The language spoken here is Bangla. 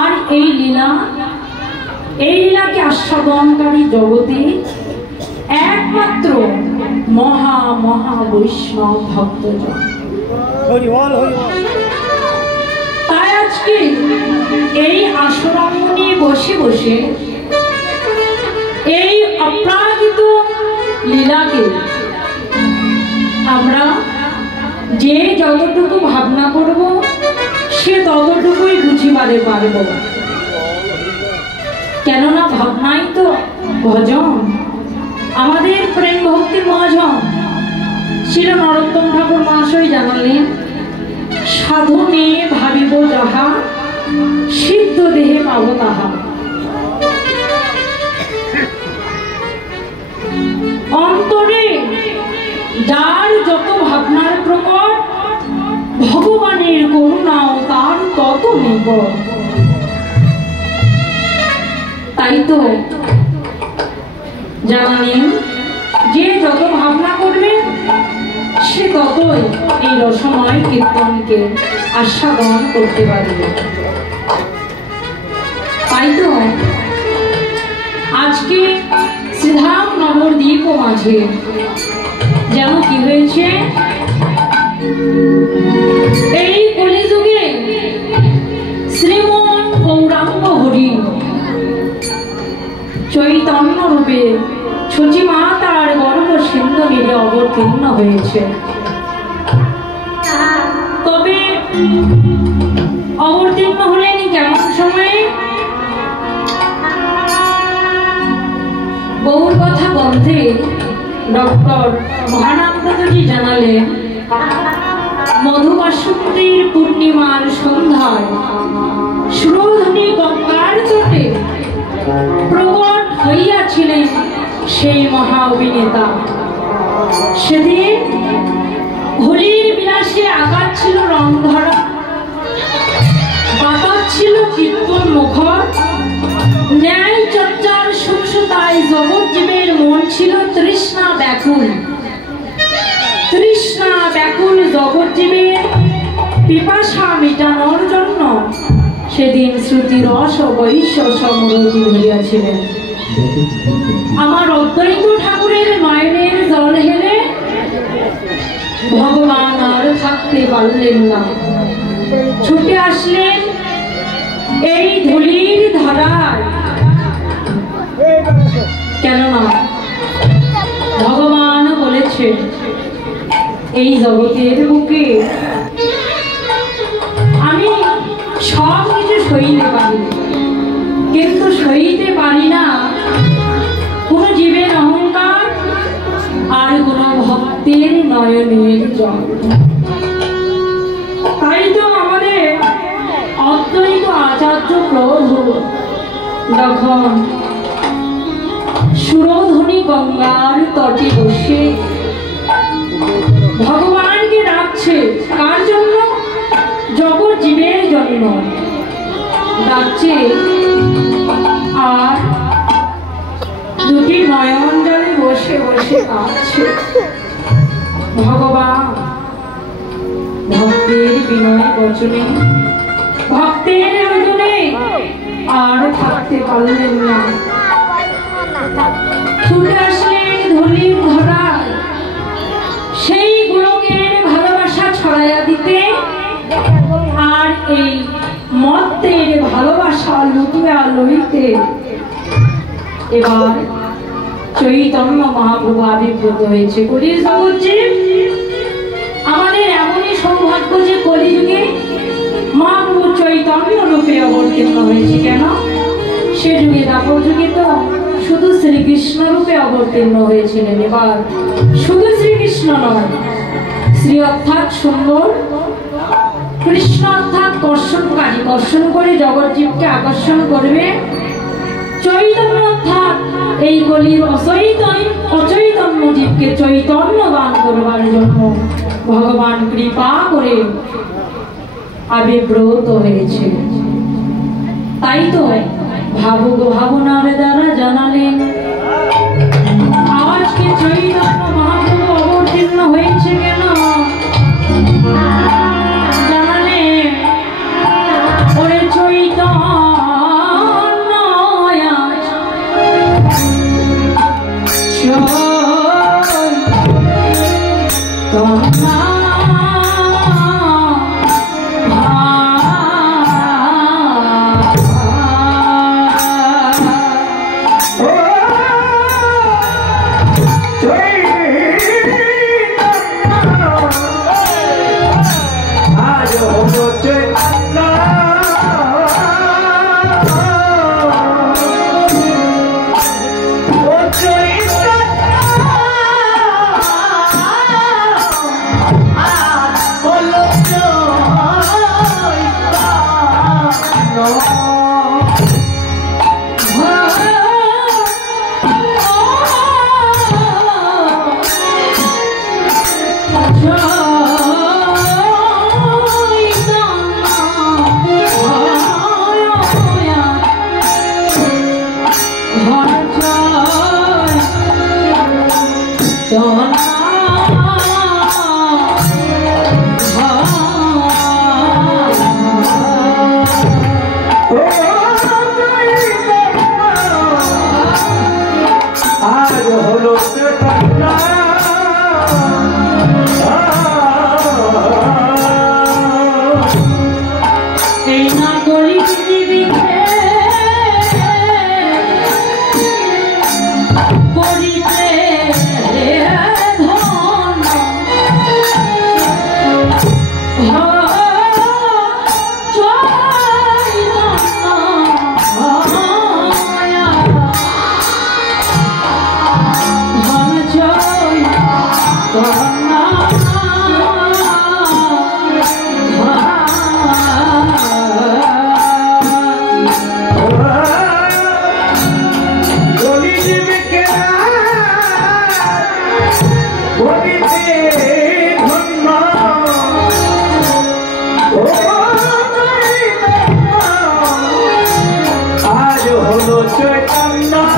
আর এই লীলাকে আস্বাদনকারী জগতে একমাত্র মহা মহা বৈষ্ণব ভক্তজন। তাই আজকে এই আসরাঙ্গনে বসে বসে এই অপ্রাকৃত লীলাকে আমরা যে যতটুকু ভাবনা করব সে ততটুকুই বুঝিবারে পারব। কেননা ভাবনাই তো ভজন, আমাদের প্রেম ভক্তির মহাজন। শ্রী নরোত্তম ঠাকুর মহাশয় জানালেন, সাধনে ভাবিব যাহা সিদ্ধ দেহে পাব তাহা। অন্তরে যার যত ভাবনার প্রকট, ভগবানের করুণাও তার তত নিকট। তাই তো জানালেন যে যত ভাবনা করবে সে ততই এই রসময় কীর্তনকে আস্বাদন করতে পারবে। তাই তো আজকে শ্রীধাম নবদ্বীপ মাঝে যেন কি হয়েছে, এই কলিযুগে শ্রীমন গৌরাঙ্গ হরি চৈতন্য রূপে সচি মাতার গর্ভ সিন্ধু নীরে অবতীর্ণ হয়েছে। তবে অবতীর্ণ হলেন কেমন সময়ে? গৌর কথা গ্রন্থে ডক্টর মহানন্দজি জানালেন, মধুবাসন্তীর পূর্ণিমার সন্ধ্যায় সুরধ্বনি গঙ্গার তটে প্রকট হইয়াছিলেন সেই মহা অভিনেতা। সেদিন হরির বিলাসে আকাশ ছিল রং ধরা, বাতাস ছিল কীর্তন মুখর, ন্যায় চর্চার সুখসুতায় জগৎ জীবের মন ছিল তৃষ্ণা ব্যাকুল। তৃষ্ণা ব্যাকুল জগৎ জীবের পিপাসা মিটানোর জন্য সেদিন শ্রুতি রস ও বৈশ্য সমরতি হইয়াছিলেন। আমার অদ্বৈত ঠাকুরের নয়নের জল হেলে ভগবান আর থাকতে পারলেন না, ছুটে আসলেন এই ধুলির ধারায়। কেননা ভগবান বলেছেন, এই জগতের বুকে আমি সব কিছু সইতে পারি, কিন্তু সইতে পারি না কোন জীবের অহংকার আর কোন ভক্তের নয়নের জল। তাই তো আমাদের অদ্বৈত আচার্য প্রভু যখন সুরধ্বনি গঙ্গার তটে বসে ভগবানকে ডাকছে, কার জন্য? জগৎ জীবের জন্য ডাকছে। আর দুটি নয়ন জলে বসে বসে কাঁদছে, ভগবান ভক্তের বিনয় বচনে, ভক্তের আয়োজনে আর থাকতে পারলেন না, ছুটে আসলেন ধুলির ধরায় সেই গোলকের ভালোবাসা ছড়াইয়া দিতে, আর এই মত্তের ভালোবাসা লুটিয়া লইতে এবার চৈতন্য মহাপ্রভু আবির্ভূত হয়েছে। কলির জগৎজীব আমাদের এমনই সৌভাগ্য যে কলিযুগে মহাপ্রভু চৈতন্য রূপে অবতীর্ণ হয়েছে। কেন? সে যুগে দাপর যুগে তো শুধু শ্রীকৃষ্ণ রূপে অবতীর্ণ হয়েছিলেন, এবার শুধু শ্রীকৃষ্ণ নয়, শ্রী অর্থাৎ সুন্দর, কৃষ্ণ অর্থাৎ কর্ষণকারী, কর্ষণ করে জগৎ জীবকে আকর্ষণ করবে, চৈতন্য অর্থাৎ এই কলির অচৈতন্য জীবকে চৈতন্য দান করবার জন্য ভগবান কৃপা করে আবির্ভূত হয়েছে। তাই তো ভাবুক ভাবনার দ্বারা জানালেন, আজকে চৈতন্য মহাপ্রভু অবতীর্ণ হয়েছে কেন? জানালেন, ওরে Chaitanya